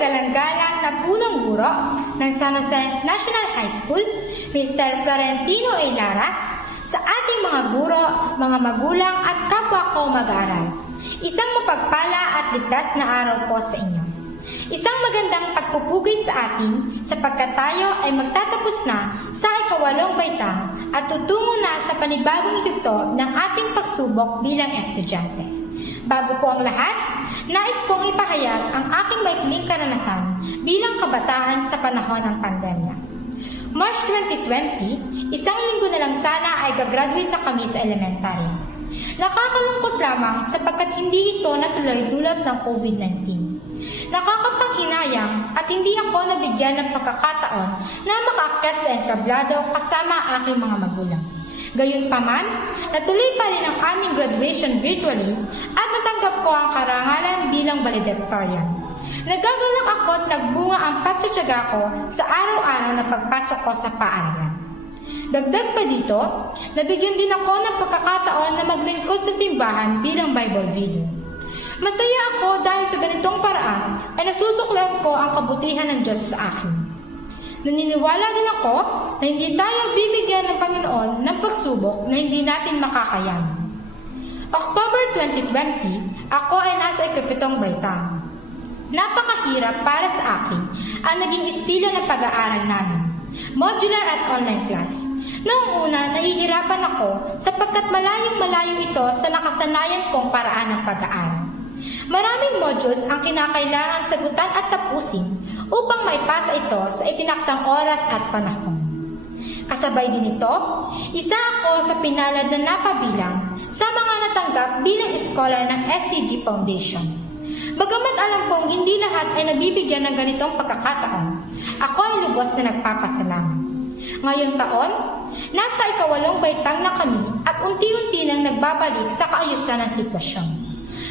kagalang-galang na punong guro ng San Jose National High School, Mr. Florentino A. Lara, sa ating mga guro, mga magulang at kapwa ko mag-aaral. Isang mapagpala at ligtas na araw po sa inyo. Isang magandang pagpupugay sa atin sapagkat tayo ay magtatapos na sa ikawalong baitang at tutungo na sa panibagong yugto ng ating pagsubok bilang estudyante. Bago po ang lahat, nais kong ipahayag ang aking maikling karanasan bilang kabataan sa panahon ng pandemya. March 2020, isang linggo na lang sana ay gagraduate na kami sa elementary. Nakakalungkot lamang sapagkat hindi ito natuloy dulot ng COVID-19. Nakakapanghinayang at hindi ako nabigyan ng pagkakataon na makaakyat sa entablado kasama ang aking mga magulang. Gayunpaman, natuloy pa rin ang aming graduation virtually at natanggap ko ang karangalan bilang valedictorian. Nagagalak ako at nagbunga ang pagtsatsaga ko sa araw-araw na pagpasok ko sa paaralan. Dagdag pa dito, nabigyan din ako ng pagkakataon na maglingkod sa simbahan bilang Bible reader. Masaya ako dahil sa ganitong paraan ay nasusuklan ko ang kabutihan ng Diyos sa akin. Naniniwala din ako na hindi tayo bibigyan ng Panginoon ng pagsubok na hindi natin makakayanan. October 2020, ako ay nasa ikapitong baitang. Napakahirap para sa akin ang naging estilo ng pag-aaral namin, modular at online class. Noong una, nahihirapan ako sapagkat malayong-malayo ito sa nakasanayan kong paraan ng pag-aaral. Maraming modules ang kinakailangan sagutan at tapusin upang maipasa ito sa itinaktang oras at panahon. Kasabay din ito, isa ako sa pinalad na napabilang sa mga natanggap bilang scholar ng SCG Foundation. Bagamat alam kong hindi lahat ay nabibigyan ng ganitong pagkakataon, ako ay lubos na nagpapasalamat. Ngayong taon, nasa ikawalong baitang na kami at unti-unti nang nagbabalik sa kaayusan ng sitwasyon.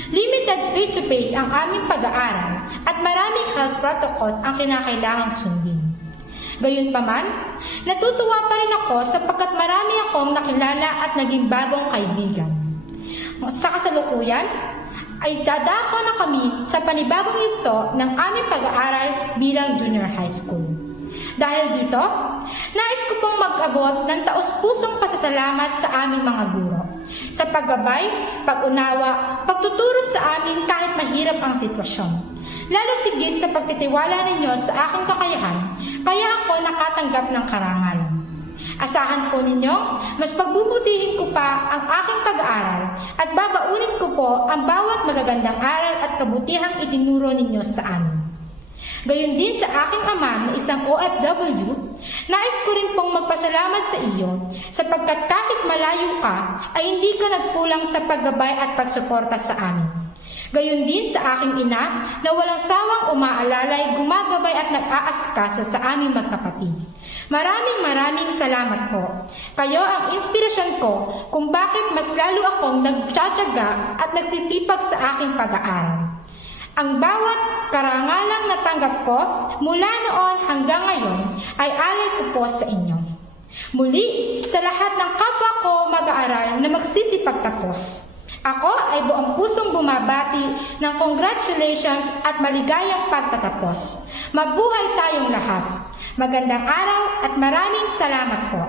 Limited face-to-face ang aming pag-aaral at maraming health protocols ang kinakailangang sundin. Gayunpaman, natutuwa pa rin ako sapagkat marami akong nakilala at naging bagong kaibigan. Sa kasalukuyan, ay dadako na kami sa panibagong yugto ng aming pag-aaral bilang junior high school. Dahil dito, nais ko pong mag-abot ng taus-pusong pasasalamat sa aming mga guro sa paggabay, pag-unawa, pagtuturo sa amin kahit mahirap ang sitwasyon. Lalo tigit sa pagtitiwala ninyo sa aking kakayahan, kaya ako nakatanggap ng karangalan. Asahan po ninyo, mas pagbubutihin ko pa ang aking pag-aaral at babaunin ko po ang bawat magagandang aral at kabutihang itinuro ninyo sa amin. Gayon din sa aking ama na isang OFW, nais ko rin pong magpasalamat sa iyo sapagkat kahit malayo ka ay hindi ka nagkulang sa paggabay at pagsuporta sa amin. Gayon din sa aking ina na walang sawang umaalalay, gumagabay at nag-aaskasa sa aming magkapatid. Maraming salamat po. Kayo ang inspirasyon ko kung bakit mas lalo akong nagtsatsaga at nagsisipag sa aking pag-aaral. Ang bawat karangalang natanggap ko mula noon hanggang ngayon ay alay ko po sa inyo. Muli, sa lahat ng kapwa ko mag-aaral na magsisipagtapos, ako ay buong pusong bumabati ng congratulations at maligayang pagtatapos. Mabuhay tayong lahat. Magandang araw at maraming salamat po.